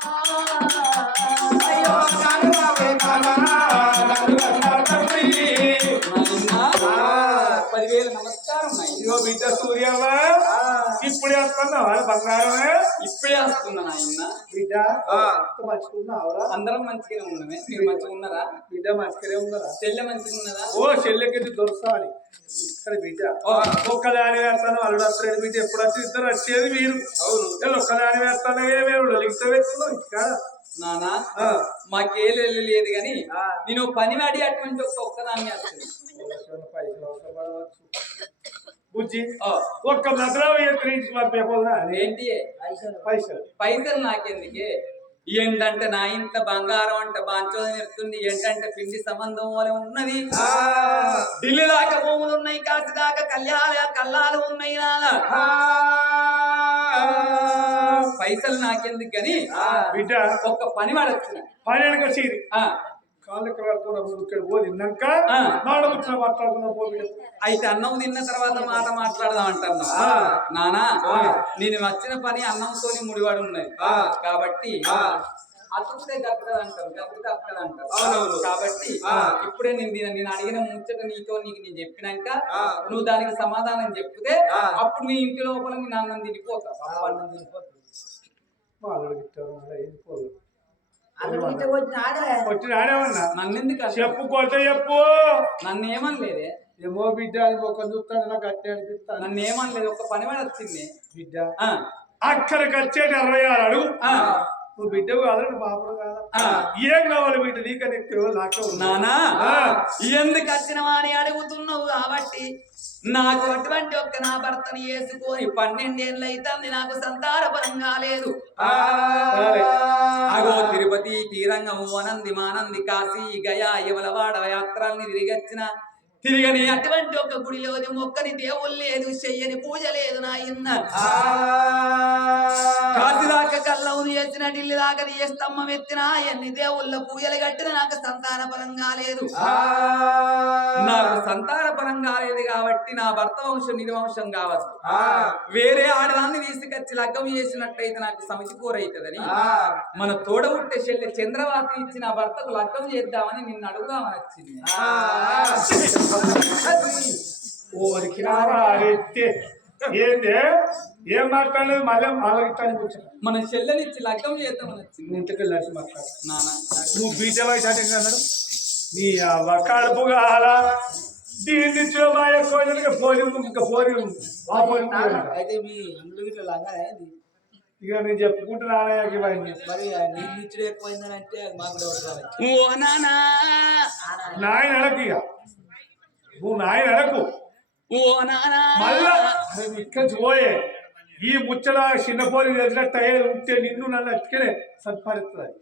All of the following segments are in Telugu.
అయ్యో నాన్న రావే నాన్న నన్ను కన్నా తండ్రి 10,000 నమస్కారం. అయ్యో బిడ్డ సూర్యమ్మ ఇప్పుడే వస్తున్నావా బంగారమే? ఇప్పుడే వస్తున్నా నాయన. బిడ్డ మంచుకున్నావురా? అందరం మంచిగానే ఉన్నామే. మీరు మంచిగా ఉన్నారా? బిడ్డ మంచిగానే ఉన్నారా? చెల్లె మంచిగా ఉన్నదా? ఓ చెల్లెకి దొరుకుతాని ఇక్కడ బిడ్డ ఒక్కదాని వేస్తాను అల్లుడు వస్తాడు. బిడ్డ ఎప్పుడు వచ్చి ఇద్దరు వచ్చేది మీరు. అవును ఒక్కదాని వేస్తాను వేస్తున్నావు ఇక్కడ నానా మాకేలు లేదు గాని నేను పని వాడి అటువంటి ఒక్కదాన్ని వస్తుంది. బుజ్జి ఒక్క మద్రావు ఎక్కరించి పంపేపోదా? ఏంటి పైసలు నాకెందుకే? ఏంటంటే నా ఇంత బంగారం అంటే బాంచోదని చెప్తుంది. ఏంటంటే పిండి సంబంధం వల్ల ఉన్నది. ఢిల్లీ దాకా భూములు ఉన్నాయి, కాశీ దాకా కల్లాలు ఉన్నాయి. పైసలు నాకెందుకు గాని బిడ్డ ఒక్క పని వాడొచ్చిన పని వచ్చి తిన్నాక అయితే అన్నం తిన్న తర్వాత మాట మాట్లాడదాం అంటున్నా. నానా నేను వచ్చిన పని అన్నంతోని ముడివాడు ఉన్నది కాబట్టి అతుకుతే గతకదు అంటారు, గతకదు అంటారు. కాబట్టి ఇప్పుడే నేను అడిగిన ముచ్చట నీతో నేను చెప్పినాక నువ్వు దానికి సమాధానం చెప్తే అప్పుడు నీ ఇంటి లోపల నీ నాన్నం తినిపోతావు. అన్నం తినిపోతావు. నన్నెందుకు చెప్పు కొట్ట చెప్పు. నన్ను ఏమనలేదే. ఏమో బిడ్డ అని ఒక చూస్తాను నాకు అట్టే అనిపిస్తాను. నన్ను ఏమనలేదు. ఒక్క పని వాడు వచ్చింది బిడ్డ. అక్కడికి వచ్చేటి 66 అడుగు. నువ్వు బిడ్డవు కాదండి బాబు కాదా? ఏం కావాలి బిడ్డ? నీకనే నాకు నానా ఎందుకు వచ్చిన వాని అడుగుతున్నావు కాబట్టి నాకు అటువంటి ఒక్క నా భర్తని వేసుకొని 12 ఏళ్ళు అవుతుంది. నాకు సంతాన బలం కాలేదు. అగో తిరుపతి తీరంగము అనంది మానంది కాశీ గయా యవలవాడ యాత్రల్ని తిరగని అటువంటి ఒక గుడిలో మొక్కని దేవుళ్ళు లేదు, చెయ్యని పూజ లేదు. నాయన్న కాశీ దాకా కళ్ళవును చేసిన, ఢిల్లీ దాకా ఏ స్తంభం ఎత్తినా, ఎన్ని దేవుళ్ళ పూజలు కట్టిన నాకు సంతాన బలం కాలేదు. నాకు సంతాన బలం కాలేదు కాబట్టి నా భర్త వంశం నిర్వంశం కావచ్చు. వేరే ఆడదాన్ని తీసుకొచ్చి లగ్గం చేసినట్టయితే నాకు సమితి కూరైతుందని మన తోడబుట్టే చెల్లె చంద్రవాతి ఇచ్చి నా భర్తకు లగ్గం చేద్దామని నిన్ను అడుగుదామని వచ్చింది. ఏంటి ఏం మాట్లాడలేదు? మళ్ళీ మాలగిస్తాను కూర్చో. మన చెల్లెనిచ్చి లగ్గం చేద్దామని వచ్చింది. ఇంటికి వెళ్ళాల్సి మాట్లాడు. నాన్న నువ్వు బీట బయట అన్నాడు నీ కడుపు కావాలా? దీన్ని అయితే మీ ఇంట్లో ఇట్లా లంగా ఇక నేను చెప్పుకుంటున్నాను. మరి నీళ్ళు ఇచ్చుడు ఎక్కువైందని అంటే మాకు నాయన అడకు. ఇక నువ్వు నాయన అడకు. మళ్ళా ఇక్కడ పోయే ఈ ముచ్చట చిన్నపోలి తెలిసినట్టు ఉంటే నిన్ను నన్ను అట్టుకనే సత్పరుస్తుంది.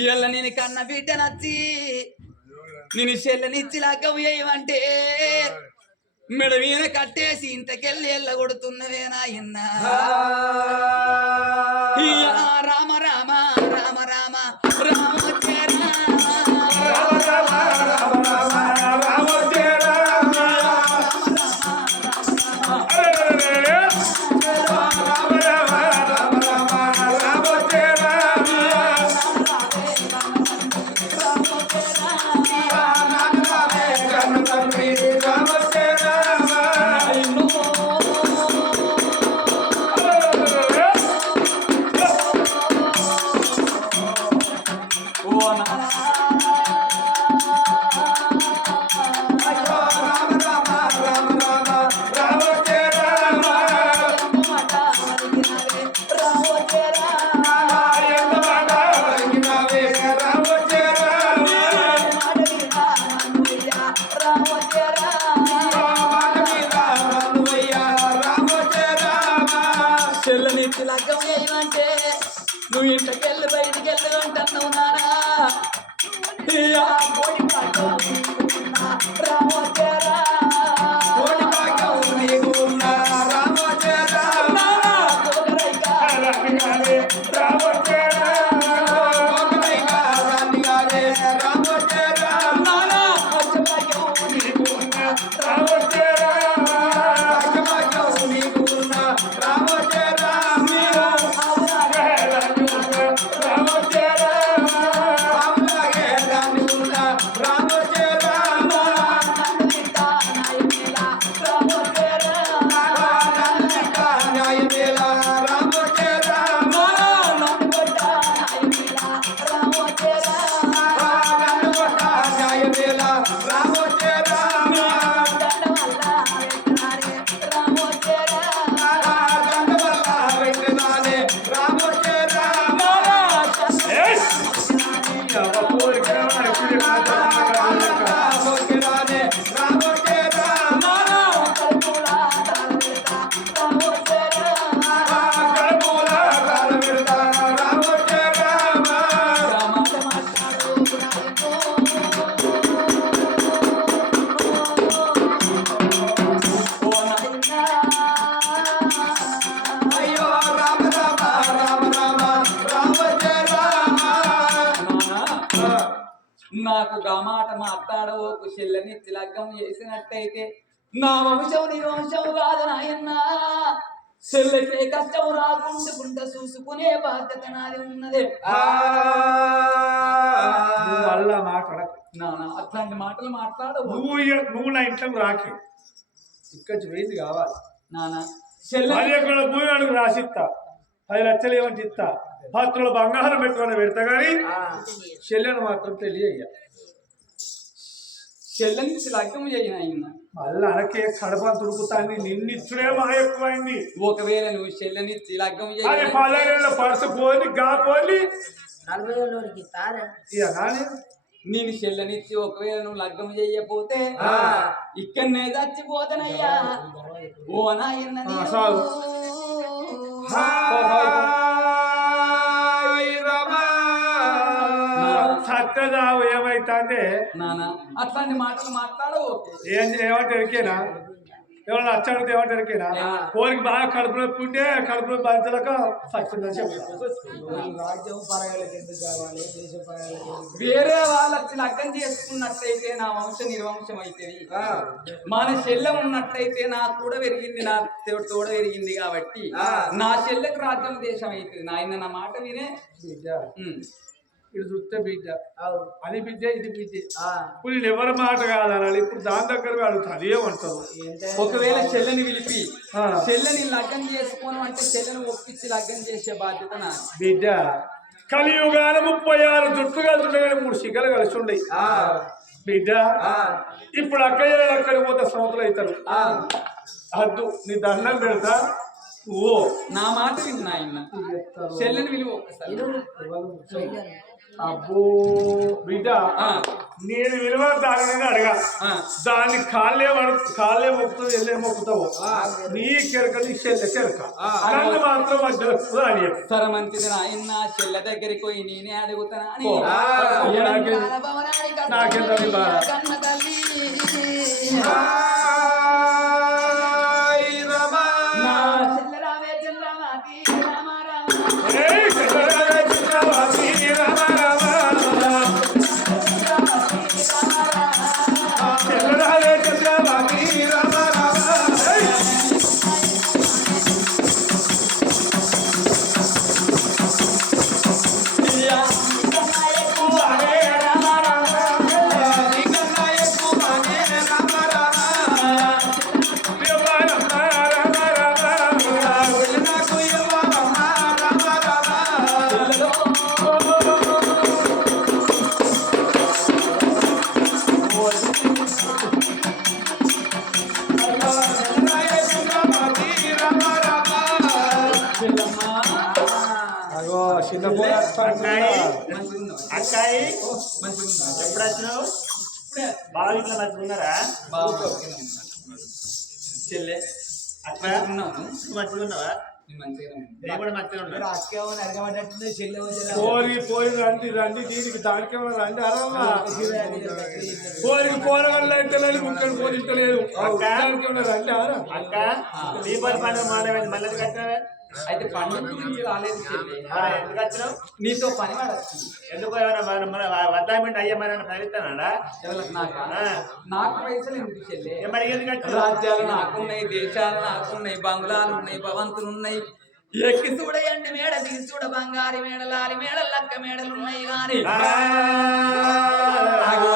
ఇవాళ నేను కన్న బిడ్డ నచ్చి నేను చెల్లెనిచ్చి లగ్గం వేయమంటే మెడ మీద కట్టేసి ఇంతకెళ్ళి ఎల్లగొడుతున్నవే నాయన్న. రామ రామ రామ రామ రామ చెల్లెనిచ్చి లగ్గం ఏమంటే నువ్వు ఇంటికెళ్ళి బయటికి వెళ్ళమంటున్నావు నానా. నాకు గా మాట మాట్లాడవోకు చెల్లెనిచ్చి లగ్గం చేసినట్టయితే నా వంశం నీ వంశం కాదు నాయన్నా. చెల్లెకే కష్టం రాకుండుకుంటా చూసుకునే బాధ్యత నాది ఉన్నదే. నువ్వు అలా మాట్లాడకు. నాన్న అట్లాంటి మాటలు మాట్లాడవు. నువ్వు నా ఇంట్లోకి రాకి. ఇక్కడ వేది కావాలి నాన్న అది ఎక్కడ భూమి అడుగు రాసిస్తా, 10 లక్షలు ఏమంటే ఇస్తా, 10 తులాల బంగారం పెట్టుకుని పెడతా కానీ చెల్లెను మాత్రం తెలియ. చెల్లెనికి లగ్గం చేయను ఆయన. మళ్ళీ అనకే కడప తుడుకుతాంది, నిన్నిచ్చుడే మా ఎక్కువైంది. ఒకవేళ నువ్వు చెల్లెనిచ్చి లగ్గం అది చేయ 10 ఏళ్ళ పర్సు పోని గా పోని 40 ఏళ్ళకి తారా నేను చెల్లెనిచ్చి ఒకవేళ నువ్వు లగ్గం చేయకపోతే ఇక్కడనే చచ్చిపోతానయ్యా. ఓ నాయన సత్తదావు ఏమైతే నాన్న అట్లాంటి మాటలు మాట్లాడవు. ఏమంటే ఎరికేనా, ఎవరైనా అచ్చాడితే ఏమంటే ఎరికేనా, కోరికి బాగా కడుపులో పుట్టే కడుపులో భరించలేక సత్యంగా చెప్తా. రాజ్యం పరగలకి ఎందుకు కావాలి, దేశం పరగలకి వేరే వాళ్ళకి లగ్గం చేసుకున్నట్టయితే నా వంశ నిర్వంశం అవుతుంది. మన చెల్లె ఉన్నట్టయితే నా కూడా పెరిగింది, నా తోడ పెరిగింది కాబట్టి నా చెల్లెకు రాజ్యం దేశం అవుతుంది. నాయన నా మాట వినే బిడ్డ ఇది చూస్తే బిడ్డ అది బిడ్డ ఇది బిడ్డ. ఆ ఇప్పుడు నేను ఎవరి మాట కాదనాలి. ఇప్పుడు దాని దగ్గర వాడు చదివేమంటావు. ఒకవేళ చెల్లెని పిలిపి చెల్లెని లగ్గం చేసుకోను అంటే చెల్లెని ఒప్పించి లగ్గం చేసే బాధ్యత నా బిడ్డ. కలియుగాన 36 జుట్లు కలిసి 3 శిఖలు కలిసి ఉండయి బిడ్డ. ఇప్పుడు అక్కయ్య అక్కడికి పోతే సంవత్సరాలు అవుతారు. అద్దు నీ దండం పెడతా. ఓ నా మాట విని నాయన చెల్లెని విలువ ఒక్కసారి. అబ్బో బిడ్డ, నేను విలువ దాని మీద అడగా, దాన్ని కాళ్ళే మొక్కుతావు వెళ్ళే మొక్కుతావు. నీ కెరక నీ చెల్లె కెరక నన్ను మాత్రం మధ్యలో అని చెప్పి సరే మంచిది నాయన చెల్లె దగ్గరికి పోయి నేనే అడుగుతానా అని. నాకెంత అక్కాయి ఎప్పుడు వచ్చినావు? బాగా ఇట్లా మంచిగున్నారా? చెల్లె అట్లా మంచిగా ఉన్నావా? నేను కూడా మంచిగా ఉన్నా. అక్కేమని అడగబడ్డట్టుంది చెల్లె పోయి రండి రండి దీనికి దానికేమో రండి అరమ్మా. పోరగల్ల ఇంటలేదు, ముక్కలు పోలింటలేదు. రండి అక్క దీపావళి పండుగ మానవేది మళ్ళీ కట్టినావే? అయితే పండుగ గురించి రాలేదు చెల్లె. ఎందుకు వచ్చినావు? నీతో పని వాడచ్చు. ఎందుకు ఏమైనా వద్దామంటే అయ్యమని ప్రయత్నాడా? ఎవరికి నాకు పైసలు ఎందుకు చెల్లె? మరి ఎందుకు వచ్చినావు? రాజ్యాలు నాకున్నాయి, దేశాలు నాకున్నాయి, బంగ్లాలు ఉన్నాయి, భవంతులు ఉన్నాయి. ఎక్కి చూడయండి మేడ, దిగి చూడ బంగారి మేడ, లాలి మేడ, లక్క మేడలు ఉన్నాయి. కానీ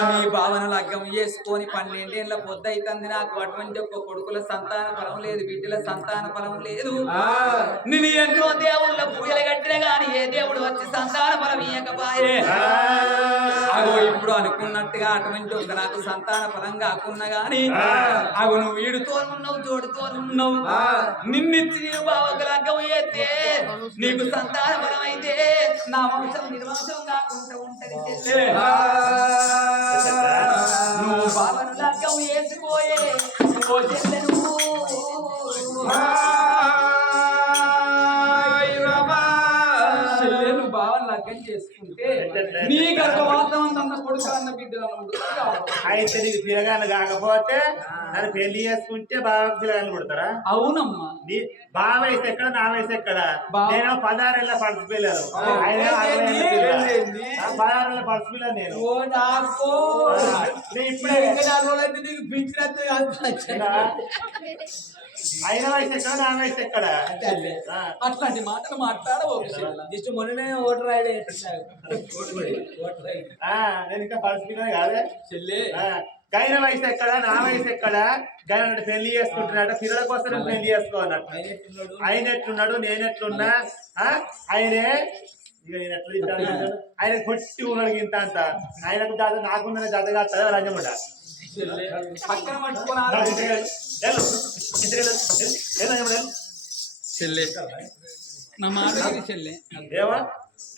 నీ భావన లగ్గం చేసుకొని 12 ఏళ్ళ పొద్దైతుంది. నాకు అటువంటి ఒక్క కొడుకుల సంతాన ఫలం లేదు, బిడ్డల సంతాన ఫలం లేదు. నేను ఎన్నో దేవుళ్ళ పూజలు కట్టిన గాని ఏ దేవుడు వచ్చి సంతాన ఫలం ఇయ్యకపాయే. ఇప్పుడు అనుకున్నట్టుగా అటువంటి ఒక నాకు సంతాన ఫలం కాకున్నా గాని నువ్వు వీడుతో ఉన్నావు, జోడుతో ఉన్నావు. నిన్నిచ్చి నేను బావకు లగ్గం చేస్తే నీకు సంతాన ఫలం అయితే నా వంశం నిర్వంశం కాకుండా ఉంటది. నువ్వు బావను లగ్గం వేసిపోయే ఓ చెల్లెను చెల్లెను బావను లగ్గం చేసుకుంటే నీ గర్భవాసం అన్న కొడుకు అన్న బిడ్డలను అయితే నీకు పిల్లగాను కాకపోతే నన్ను పెళ్లి చేసుకుంటే బాగా పిల్లగాను పుడతారా? అవునమ్మా. నీ బావ వయసు ఎక్కడ, నా వయసు ఎక్కడ? నేను 16 ఏళ్ళ పడిపోయాను. బాగా పడుచుకున్నా నేను ఓ నాకు నేను ఇప్పుడే ఇంకా 4 రోజులైతే నీకు పింఛన్ అయిన వయసు ఎక్కడ నా వయసు ఎక్కడ అట్లాంటి మాటలు మాట్లాడవు జస్ట్ మొన్ననే ఓటర్ ఐడి నేను ఇంకా పడుచుకున్నా కాదే చెల్లె గైన వయసు ఎక్కడ నా వయసు ఎక్కడ గైన పెళ్లి చేసుకుంటున్నాడు పిల్లల కోసం నేను పెళ్లి చేసుకోవాలన్నట్టు ఆయన ఎట్లున్నాడు నేను ఎట్లున్నా ఆయనే ఇక నేను ఎట్లా తింటాను ఆయన కొట్టి ఉన్నాడు ఇంత అంత ఆయనకు జాత నాకున్న జాత కాదు రంజముడ పక్కన పట్టుకోవాలి చెల్లె నా మాట చెల్లె ఏమో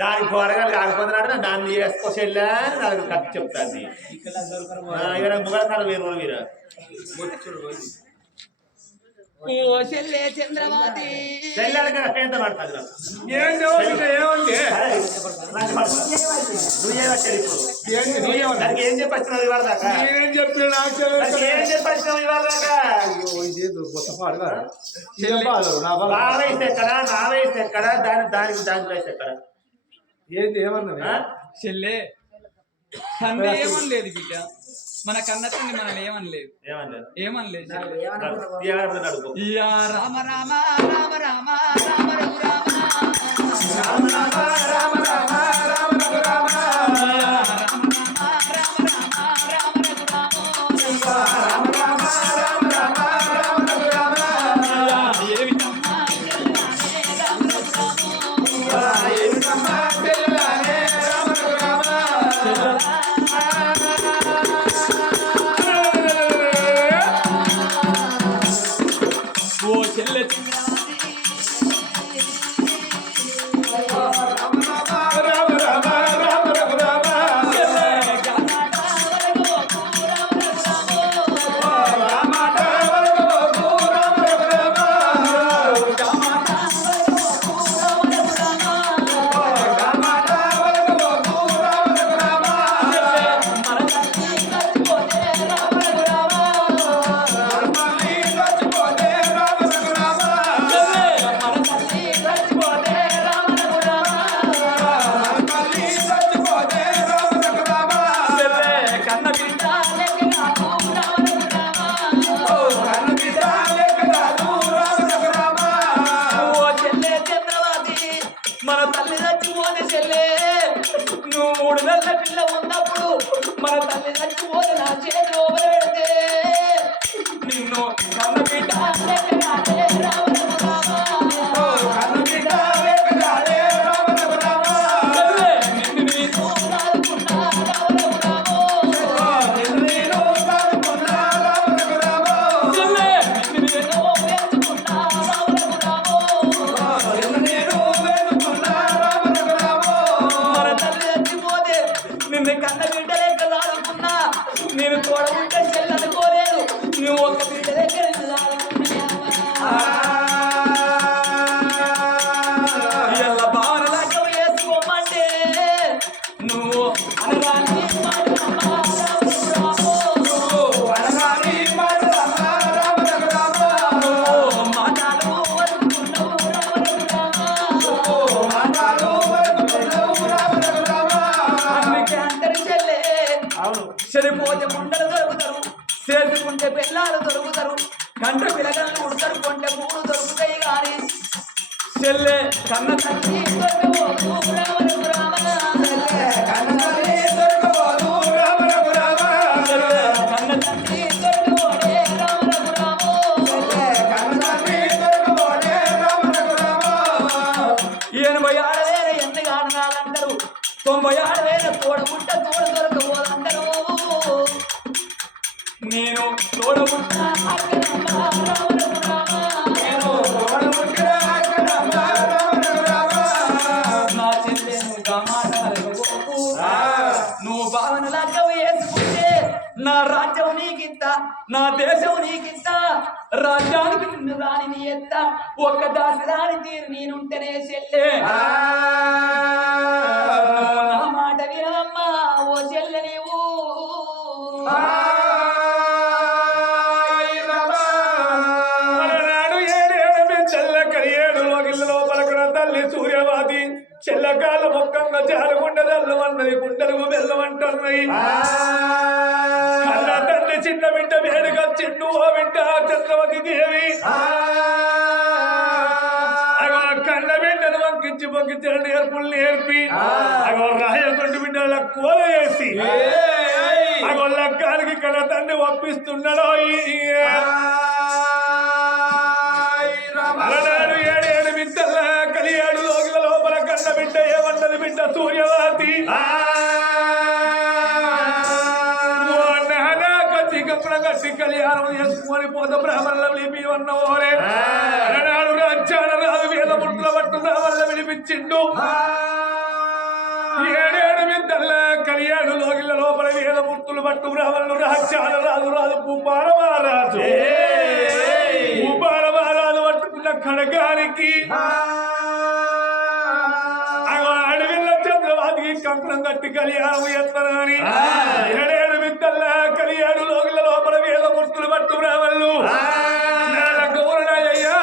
దానికి కూరగాయలు కాకపోతున్నాడు దాన్ని వేసుకో చెల్లె అని నాకు కట్టి చెప్తాను ఇక ముగడతాను వేరు మీరు ఓ చెల్లె చంద్రమాతి చెల్లెలకి ఎంత పడుతుంది ఏముంది దానికి ఏం చెప్పొచ్చినావు ఇవాళ దాకా ఏం చెప్పిన ఏం చెప్పొచ్చినావు ఇవాళ దాకా నా వయసు ఎక్కడ నా వయసు ఎక్కడ దాని వయసు ఎక్కడ ఏంటి ఏమన్నా చెల్లె తండ్రి ఏమనలేదు బిడ్డ మన కన్నతండ్రి మనల్ని ఏమనలేదు ఏమనలేదు అడుగు యా రామ రామ రామ రామ రామ రఘు రామ మన తల్లి చచ్చిపోతే చెల్లే నువ్వు 3 నెలల పిల్ల ఉన్నప్పుడు మన తల్లి చచ్చిపోతే నా చేతిలో పెడితే నిన్ను కన్న బిడ్డ కన్న బిడ్డ లెక్క లాడుకున్నా నేను తోడబుట్టే చెల్లని కోరేను నువ్వు ఒక బిడ్డ దగ్గర ఇలా భావనలాగా వేసుకోమంటే నువ్వు అనగానే చనిపోతే ముండలు దొరుకుతారు చేసుకుంటే పిల్లలు దొరుకుతారు కంట పిల్లగలు ఉడతారు కొంటే మూడు దొరుకుతాయి కానీ చెల్లె కన్న తల్లి అంటారు 96,000 తోడబుట్ట తోడు దొరకపోదంటారు నేను తోడబుట్ట నా చెల్లె నువ్వు భావనలాగా వేసుకుంటే నా రాజ్యం నీకింత నా దేశం నీకింత రాజ్యానికి నిన్ను రాని నీ ఎత్త ఒక్క దాసి రాని తీరు నేనుంటేనే చెల్లె నా మాట వినమ్మా ఓ చెల్లె నీవు చెల్లకాల మొక్కంగా జాలుగుండదా దళ్ళు అన్నది గుండెలకు బెల్లమంటున్నాయి కన్న తండ్రి చిన్న బిడ్డ వేడుక చిన్ను ఓ బిడ్డ చంద్రవతి దేవి అగో కన్న బిడ్డను వంకించి పొంకించిన నేర్పులు నేర్పి అగో రాయకొండ బిడ్డల కోల వేసి అగో లగ్గానికి కన్న తండ్రి ఒప్పిస్తున్నాడో అలనాడు ఏడేడు బిడ్డల కలియాడు లోగిల లోపల కన్న బిడ్డ ఏమన్నది బిడ్డ సూర్యవతి గట్టి కళ్యాణం చేసుకొని పోత బ్రాహ్మణుల విలిపి ఉన్న ఓరే అలనాడు రాజ్యాల రాజు వేద ముట్ల పట్టు బ్రాహ్మణుల విలిపించిండు ఏడేడు బిడ్డల కలియాడు లోగిల లోపల వేద ముట్టులు పట్టు బ్రాహ్మణులు రాజ్యాల రాజు రాజు భూపాల మహారాజు భూపాల మహారాజు పట్టుకున్న ఖడ్గానికి అడవిల్ల చంద్రవాదికి కంకణం కట్టి కళ్యాణం ఎత్తనని ఏడేడు బిడ్డల కలియాడు లోగిల లోపల వేద ముట్టులు పట్టు బ్రాహ్మణులు గౌరయ్యా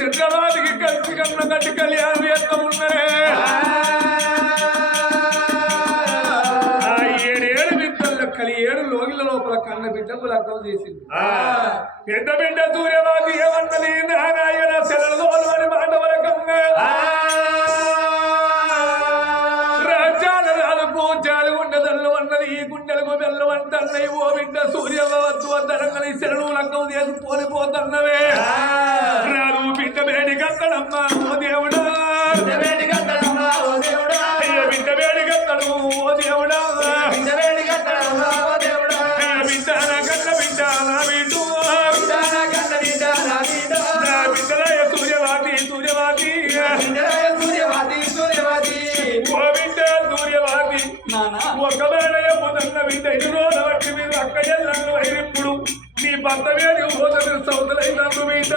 చంద్రవాదికి కలిసి కన్న గట్టి కళ్యాణం ఎంత ఉన్నరే ఆ ఏడేడు బిడ్డల కలియేడు లోగిల లోపల కన్న బిడ్డకు లగ్నం చేసింది పెద్ద బిడ్డ సూర్యవాది ఏమన్నది నారాయణ శరణు అని మాట వరకన్నా రాజ్యాల రాజుకు జాలి ఉండదల్లు అన్నది ఈ గుండెలకు బెల్లు అంటన్నది ఓ బిడ్డ సూర్యవద్దు వద్దరంగని శరణు లగ్నం చేసుకొని పోతున్నవే బిడ్డ వేడి కత్తడమ్మా ఓ దేవుడా వేడి కత్తడమ్మా ఓ దేవుడా బిడ్డ వేడి కత్తడు ఓ దేవుడా బిడ్డ వేడి కత్తడమ్మా ఓ దేవుడా బిడ్డ నా కన్న బిడ్డ నా బిడ్డు బిడ్డ నా కన్న బిడ్డ నా బిడ్డ బిడ్డలయ సూర్యవాది సూర్యవాది బిడ్డలయ సూర్యవాది సూర్యవాది ఓ బిడ్డ సూర్యవాది ఒకవేళ ఎప్పుదన్న బిడ్డ ఇన్ని రోజుల బట్టి మీరు అక్క ఎల్లంగా వైరిప్పుడు నీ భర్త వేడి పోత సౌదలైనందు బిడ్డ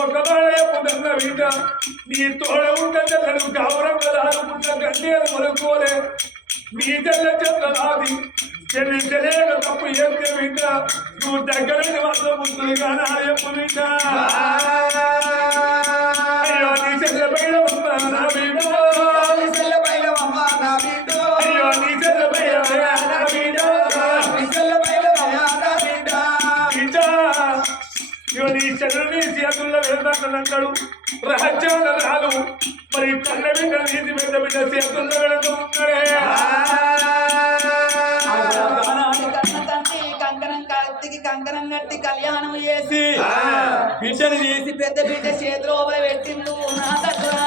ఒకవేళ బిడ్డ నీ తోడ ఉంటే గౌరవంగా దాచుకుంటా గంటేలు మరుకోలే నీ తెల్ల చెల్లదాది చెల్లించలేక తప్పు ఏమిటే బిడ్డ నువ్వు దగ్గరని వద్ద ముందులు కానీ ఆయప్పు బిడ్డ అయ్యో నీ చెల్లెపైన అయ్యో నీ చెల్లెపైన నీ చెల్లని చేతుల్లో వెళ్తాడు రాజ్యాల రాదు మరి కన్న బిడ్డ నీతి బిడ్డ బిడ్డ చేతుల్లో వెళుతూ ఉన్నాడే కంకణం కట్టి కళ్యాణం చేసి బిడ్డను తీసి పెద్ద బిడ్డ చేతిలో పెట్టిండు నా దగ్గర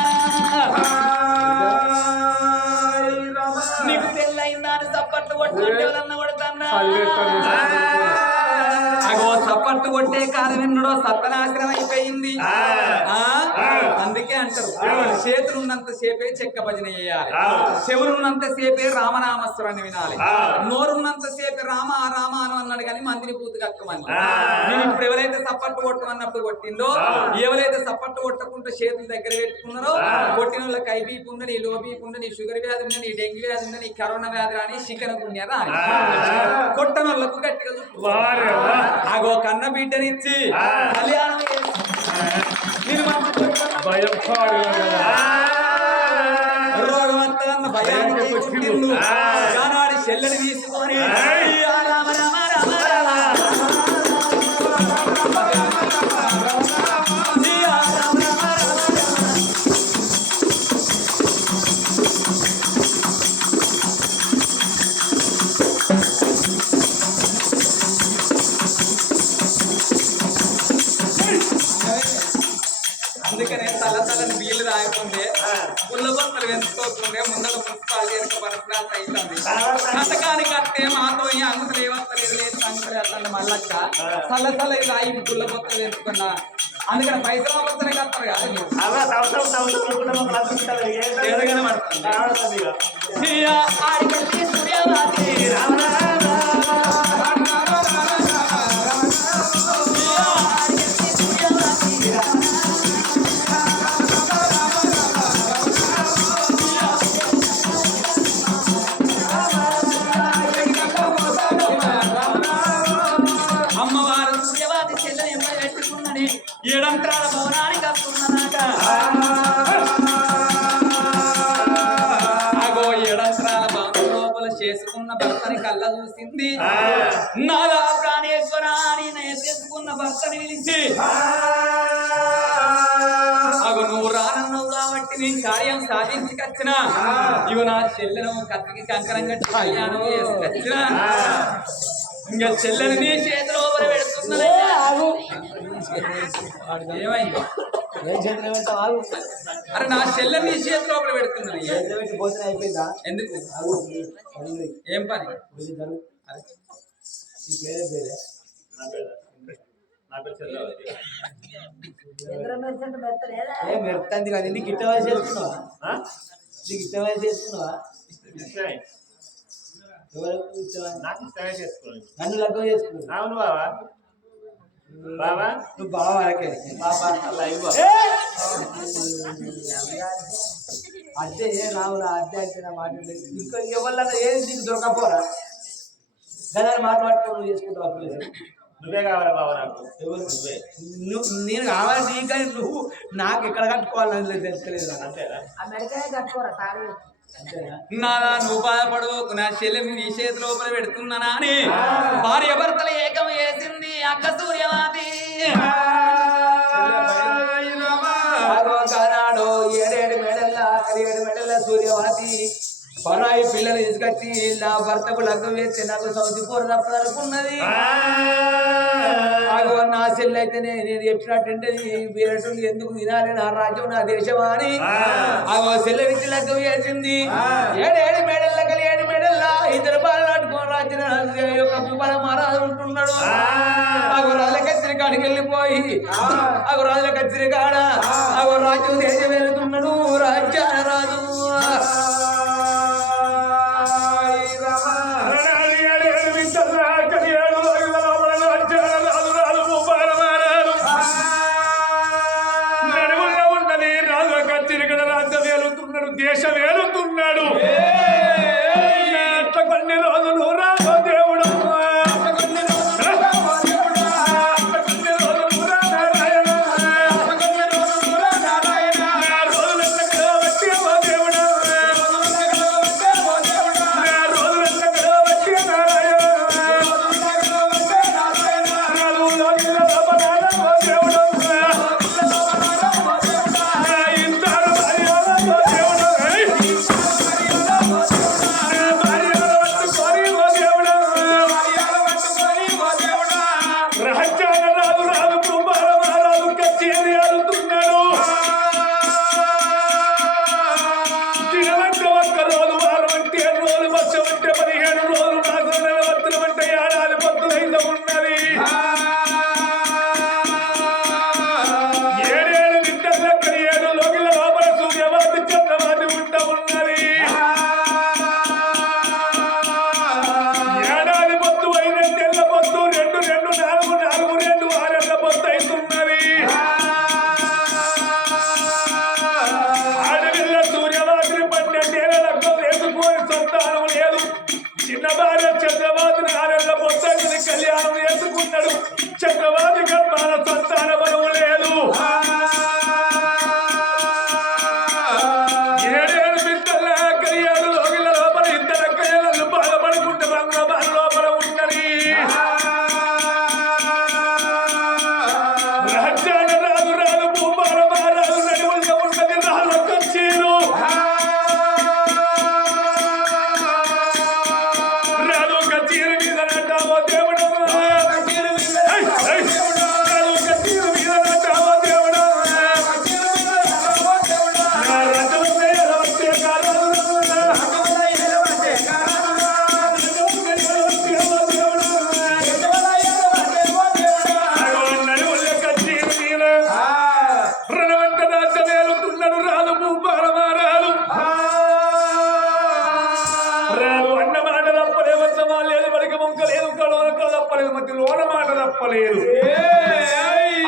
నీకు పెళ్ళయిందా అని చప్పట్లు కొట్టినట్టు ఎవరన్నా కొడుతున్నా అగో చప్పట్లు కొట్టే కాలం ఎన్నడో సత్యనాశనం అయిపోయింది అందుకే అంటారు చేతులున్నంత సేపే చెక్క భజన చేయాలి చెవులున్నంత సేపే రామనామస్వరాన్ని వినాలి నోరున్నంత సేపే రామ రామ అని అన్నాడు కానీ మందిని పూర్తి కక్కమని నేను ఇప్పుడు ఎవరైతే సప్పట్టు కొట్టమన్నప్పుడు కొట్టిందో ఎవరైతే సప్పట్టు కొట్టకుండా చేతుల దగ్గర పెట్టుకున్నారో కొట్టిన వాళ్ళకి ఐబీపీ ఉందని లో బీపీ ఉందని షుగర్ వ్యాధి ఉందని డెంగ్యూ వ్యాధి ఉందని కరోనా వ్యాధి రాని చికెన్ గుండె రాని కొట్టన వాళ్ళకు గట్టిగా ఆగో కన్న బిడ్డనిచ్చి కళ్యాణం రోగమంతా భయానికి చెల్లెని తీసుకొని రాయకుండే పుల్ల బొత్తలు వెతుకోకుండే ముందర మున్సిపాలిటీ వెనుక పరిసరాలు అవుతుంది కథకానికి అట్టే మాతో ఈ అంగుతులు ఏవత్తలేదు లేదు అంగుతులు వేస్తాను మళ్ళక్క చల్ల రాయి పుల్ల బొత్తలు వెతుకున్నా అందుకని పైసలు వస్తనే కత్తారు కాదు ఏదైనా పడుతుంది అమ్మవారు సూర్యవాది చెల్లని ఎంపై పెట్టుకున్నది ఏడంత్రాల భవనానికి వస్తున్నదాట అగో ఏడంత్రాల భవనం లోపల చేసుకున్న భర్తని కళ్ళ చూసింది నాదా ప్రాణేశ్వర అని చేసుకున్న భర్తని పిలిచి అగో నువ్వు రానన్నావు కాబట్టి నేను కార్యం సాధించుకొచ్చిన ఇవి నా చెల్లెను కత్తికి కంకరం కట్టి కళ్యాణం చేసుకొచ్చిన ఇంకా చెల్లెని నీ చేతిలో పెడుతున్నది ఏమైంది అరే నా చెల్లెని నీ చేతిలో పెడుతున్నది ఎందుకు ఏం పని మెరుతుంది కదా నీకు ఇట్ట వయసు చేస్తున్నావా నీకు ఇట్ట వయసు చేస్తున్నావా నాకు ఇష్టమే చేసుకోవాలి నన్ను లగ్గం చేసుకున్నావు అవును బావా బావా నువ్వు బావ వరకే అద్దె రావురా అద్దె అంటే నా మాట ఇంకా ఎవరన్నా ఏది నీకు దొరకపోరా గదాన్ని మాట్లాడుకో నువ్వు చేసుకుంటావు అప్పుడు నువ్వే కావాలి బావ నాకు నువ్వే నేను కావాలి నీ కానీ నువ్వు నాకు ఎక్కడ కట్టుకోవాలని తెలుస్తలేదు అంతేనా నాదా నువ్వు బాధపడవకు నా చెల్లెని నీ చేతి లోపల పెడుతున్నానా అని భార్య భర్తలు ఏకం వేసింది అక్క సూర్యవాది నాడు 7 మెడల్ల సూర్యవాది పరాయి పిల్లలు తీసుకొచ్చి నా భర్తకు లగ్గం వేస్తే నాకు సౌతి కూర తప్పదనుకున్నది నా చెల్లి అయితే నేను చెప్పినట్టుంటే వీరటు ఎందుకు తినాలి నా రాజ్యం నా దేశమా అని చెల్లెకి లగ్గం వేసింది 7 మెడల్లకలి 7 మెడల్ల ఇద్దరు బాలు నాటుకొని రాజ్యం యొక్క భూపాల మహారాజు ఉంటున్నాడు రాజుల కత్తిరి కాడికి వెళ్ళిపోయి రాజుల కత్తిరి కాడ రాజ్యం దేశం వెళ్తున్నాడు రాజ్యాల రాజు దేశం ఏలుతున్నాడు కొన్ని రోజులు రాజు దేవుడు కొన్ని రోజులు నారాయణ రోజులు దేవుడు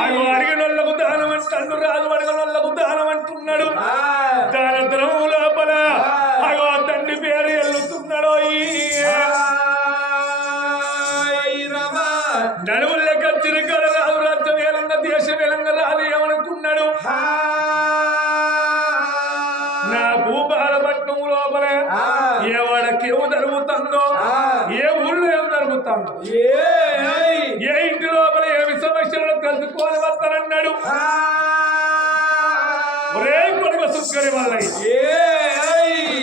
అగో అడిగినోళ్ళకు దానం అంటాడు రాజు అడిగినోళ్ళకు దానం అంటున్నాడు దానద్రం లోపల అగో తండ్రి పేరు ఎల్లుతున్నాడో నడువులు లెక్క చిరకాల రాజు రాజ్యం వేలంగా దేశం వేలంగా రాదు ఏమనుకున్నాడు నా భూపాలపట్నం లోపల ఏ వాడకి ఏమో జరుగుతుందో ఏ ఊళ్ళో ఏం జరుగుతుందో ఏ ఇంటి లోపల ఏమి సమస్యలను తెలుసుకొని వస్తానన్నాడు ఒరే కొడుకు సుక్కరి వల్ల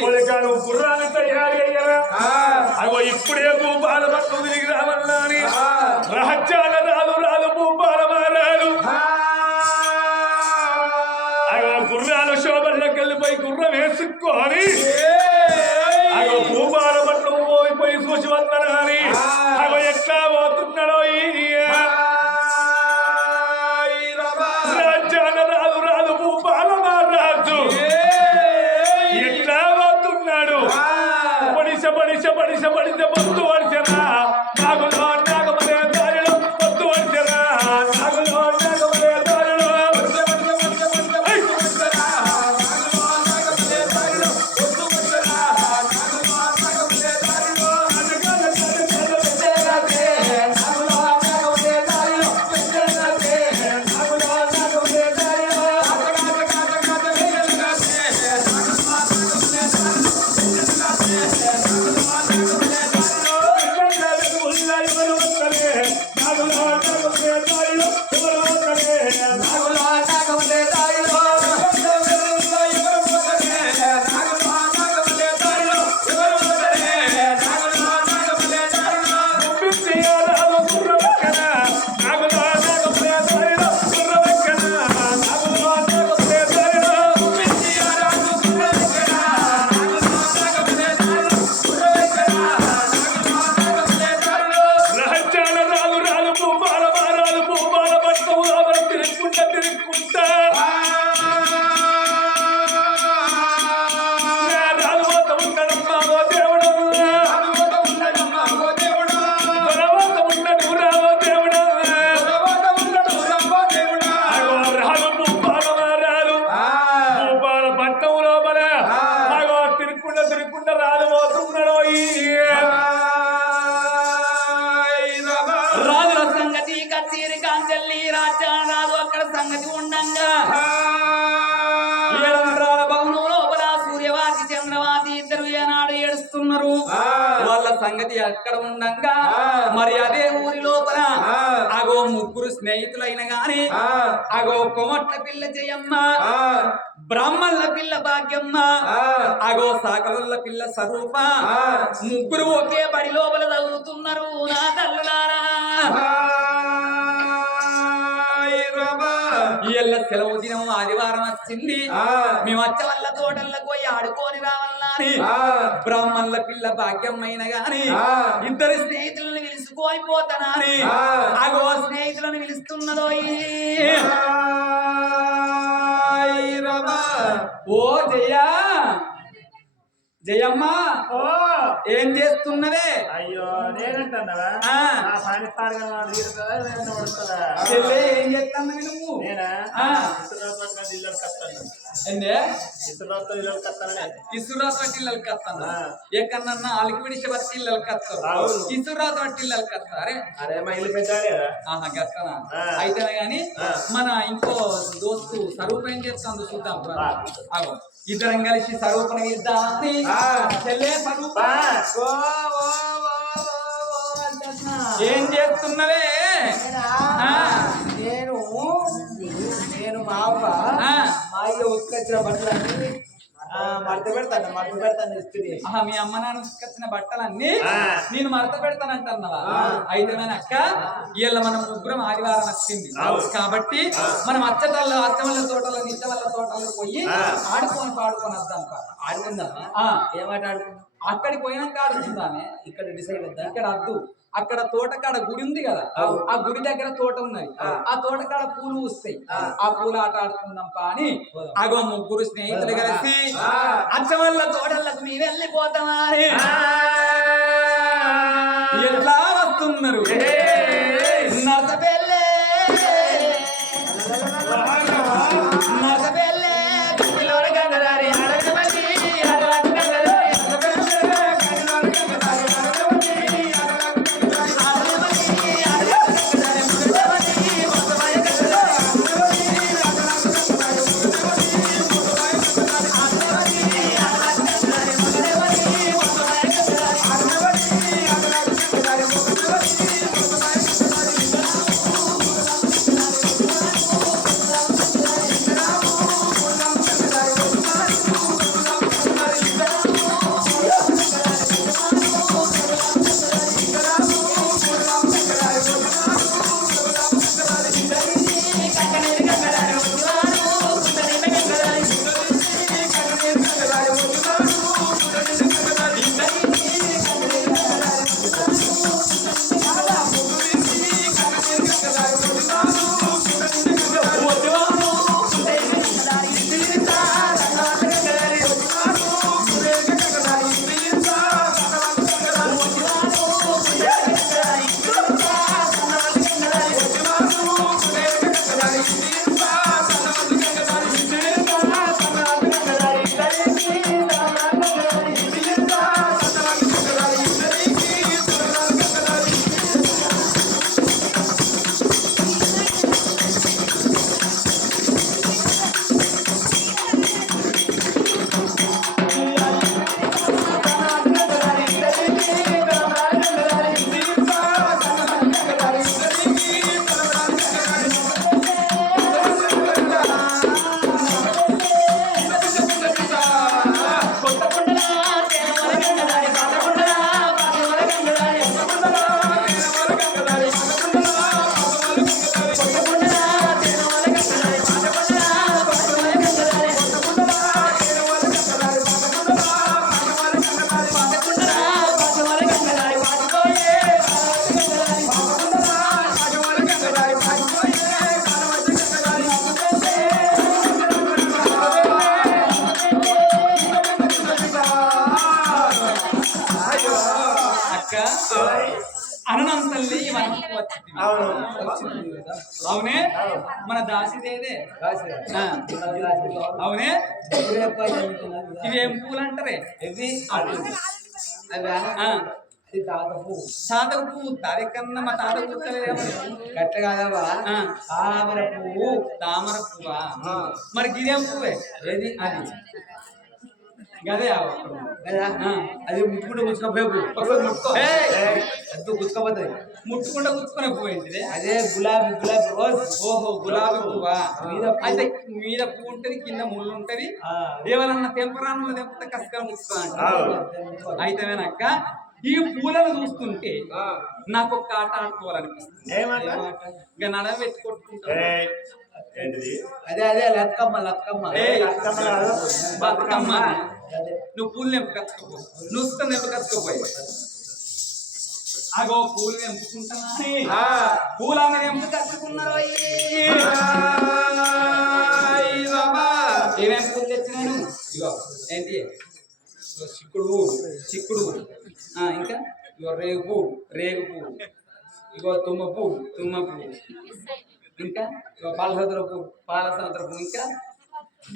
కొడుకాను గుర్రాన్ని తయారు అయ్యారా అగో ఇప్పుడే భూపాలపట్నం తిరిగి రావన్నా అని రహస్యాల రాదు రాదు భూపాల మారాడు అగో గుర్రాలు శోభల్లోకి వెళ్ళిపోయి గుర్రం వేసుకొని అగో భూపాలపట్నం పోయి చూసి వస్తాను అని అగో ఎట్లా పోతున్నాడో రాజ్యాల రాదు రాదు భూపాల మారాజు ఎట్లా పోతున్నాడు పడిస పొత్తు వడిసరా నాగులో నాగమనే దారిలో పొత్తు వడిసరా నాగులో నాగమనే దారిలో సంగతి అక్కడ ఉండంగా మరి అదే ఊరి లోపల అగో ముగ్గురు స్నేహితులైన గాని అగో కొమట్ల పిల్ల జయమ్మ బ్రాహ్మణుల పిల్ల భాగ్యమ్మ అగో సాకల పిల్ల స్వరూప ముగ్గురు ఒకే బడి లోపల చదువుతున్నారు నా తల్లులారా ఇళ్ళ సెలవు దినం ఆదివారం వచ్చింది మేము వచ్చే వల్ల తోటలకు పోయి ఆడుకొని రావాలని బ్రాహ్మణుల పిల్ల భాగ్యమైన గాని ఇద్దరు స్నేహితులను పిలుచుకొని పోతానని అగో స్నేహితులను పిలుస్తున్నదో ఓ జయా జయమ్మ ఏం చేస్తున్నవే అయ్యో నేనంటున్నావా ఏం చేస్తాను నువ్వు ఇసురాత ఇళ్ళకి కత్తాను ఎక్కడన్నా అలికి విడిచి బట్టి ఇళ్ళకి కత్తారు ఇసురాత బట్టి ఇళ్ళకి కత్తారే అరే మా ఇల్లు పెట్టాలి గత్తనా అయితేనే గాని మన ఇంకో దోస్తు స్వరూపం ఏం చేస్తాను చూద్దాం అగో ఇద్దరం కలిసి స్వరూపం ఇద్దామని ఏం చేస్తున్నవే నేను మా అవ్వ మా ఇల్లు ఉత్కొచ్చిన బట్టలన్నీ మడత పెడతాను ఇస్తుంది. మీ అమ్మ నాన్న ఉత్కొచ్చిన బట్టలన్నీ నేను మడత పెడతానంటున్నావా? అయితే మన అక్క ఇళ్ళ మనం ముగ్గురం ఆదివారం వచ్చింది కాబట్టి మనం అచ్చవల్ల తోటలో నిచ్చవల్ల తోటలో పోయి ఆడుకొని పాడుకొని వద్దాం. ఆడుకుందామా? ఏమాట ఆడుకుందాం? అక్కడికి పోయినాక ఆడుకుందామే. ఇక్కడ డిసైడ్ వద్దా? ఇక్కడ వద్దు. అక్కడ తోటకాడ గుడి ఉంది కదా, ఆ గుడి దగ్గర తోట ఉన్నది. ఆ తోటకాడ పూలు వస్తాయి. ఆ పూలు ఆట ఆడుకుందాం అని అగో ముగ్గురు స్నేహితులు కలిసి అచ్చవల్ల తోటలకు మేము వెళ్ళిపోతామా ఎట్లా వస్తున్నారు. నర్సపెల్లే వచ్చింది అవును అవునే మన దాసిదేదే ఆ, అవునే ఇవేం పూలు అంటారే ఇది అవి అదా ఆ, ఇది తాత పువ్వు తాతకు పువ్వు తారే కన్నా మా తాత పుట్టలేదేమో గట్ట కాదవా ఆ, తామర పువ్వు తామర పువ్వా మరి గిదేం పువ్వే ఏది అది గదే కదా ఆ. అది ముట్టుకుంటూ గుచ్చుకపోయే పువ్వు ఒకసారి ముట్టుకో అది గుచ్చుకపోతుంది ముట్టుకుంటా గుచ్చుకునే పువ్వు ఏంటిదే అదే గులాబీ గులాబీ రోజ్ ఓహో గులాబీ పువ్వా మీద పువ్వు. అయితే మీద పువ్వు ఉంటది కింద ముళ్ళు ఉంటది ఆ. ఏవలన్నా తెంపరాను తెంపితే కష్టం ముచ్చుతా అవును. అయితే వెనక్క ఈ పూలను చూస్తుంటే నాకు ఒక ఆట ఆడుకోవాలనిపిస్తుంది ఏమాట ఇక నడవ పెట్టి కొట్టుకుంటా ఏయ్, ఏంటిది అదే అదే లక్కమ్మ లక్కమ్మ ఏయ్, అక్కమ్మ కాదు. బతుకమ్మ అదే నువ్వు పూలు నింపకచ్చుకోపో నువ్వు ఇష్టం నింపకచ్చుకోపోయి అగో పూలు నింపుకుంటానని పూలన్నీ నింపకచ్చుకున్నారు ఏమేం పూలు తెచ్చినాను ఇగో ఏంటి ఇగో చిక్కుడు పువ్వు ఇంకా ఇగో రేగు పువ్వు ఇగో తుమ్మ పువ్వు ఇంకా ఇగో పాల సంవత్సర పువ్వు ఇంకా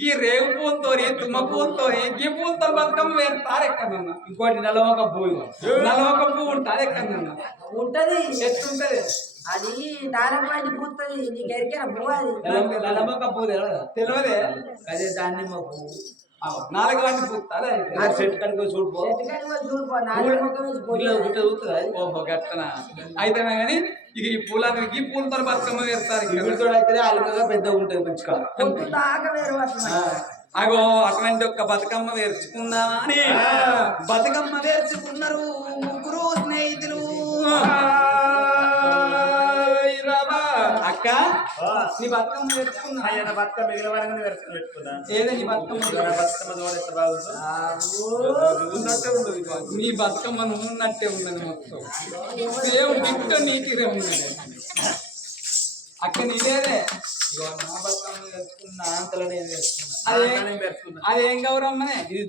ఈ రేగు పూలతో తుమ్మ పూలతో ఈ పూలతో బతుకమ్మ వేరు తారెక్కనన్నా ఇంకోటి నల్లమొక పువ్వు నలవక పువ్వు తారెక్కనన్నా ఉంటది ఎట్లుంటది అది దానపాటి పూస్తుంది నీకు ఎరికిన పువ్వు అది నల్లమొక పువ్వు తెలియదా తెలియదే అదే దానిమ్మ పువ్వు నాలుగు వాటి పువ్వు నాకు చెట్టు కడుకో చూడుకో చెట్టుకాడికి పోయి చూడుకో నాలుగు ముఖం వేసి పొడి గుట్ట చూస్తుంది అది ఓహో గట్టన అయితే కానీ ఇక ఈ పూలని ఈ పూలతో బతుకమ్మ వేస్తారు వీటితో అయితే అలుకగా పెద్దగా ఉంటుంది మంచిగా పొద్దు దాకా వేరు పడుతుంది అగో అటువంటి ఒక్క బతుకమ్మ వేర్చుకుందామా అని బతుకమ్మ వేర్చుకున్నారు ముగ్గురు స్నేహితులు అక్క నీ బతుకమ్మ వేర్చుకున్నా ఆయన బతుకమ్మ మిగిలిన వెరసుకుని పెట్టుకున్నా ఏదో నీ బతుకమ్మ బతుకమ్మ దోడ ఎంత బాగుందో ఉన్నట్టే ఉండదు నీ బతుకమ్మ నువ్వు ఉన్నట్టే ఉన్నది మొత్తం సేమ్ గిట్ట నీటిరే ఉన్నది అక్క నీదేదే ఇగో నా బతుకమ్మ వేసుకున్నా అంతలో నేను వేసుకున్నా అదేం గౌరమ్మనే ఇది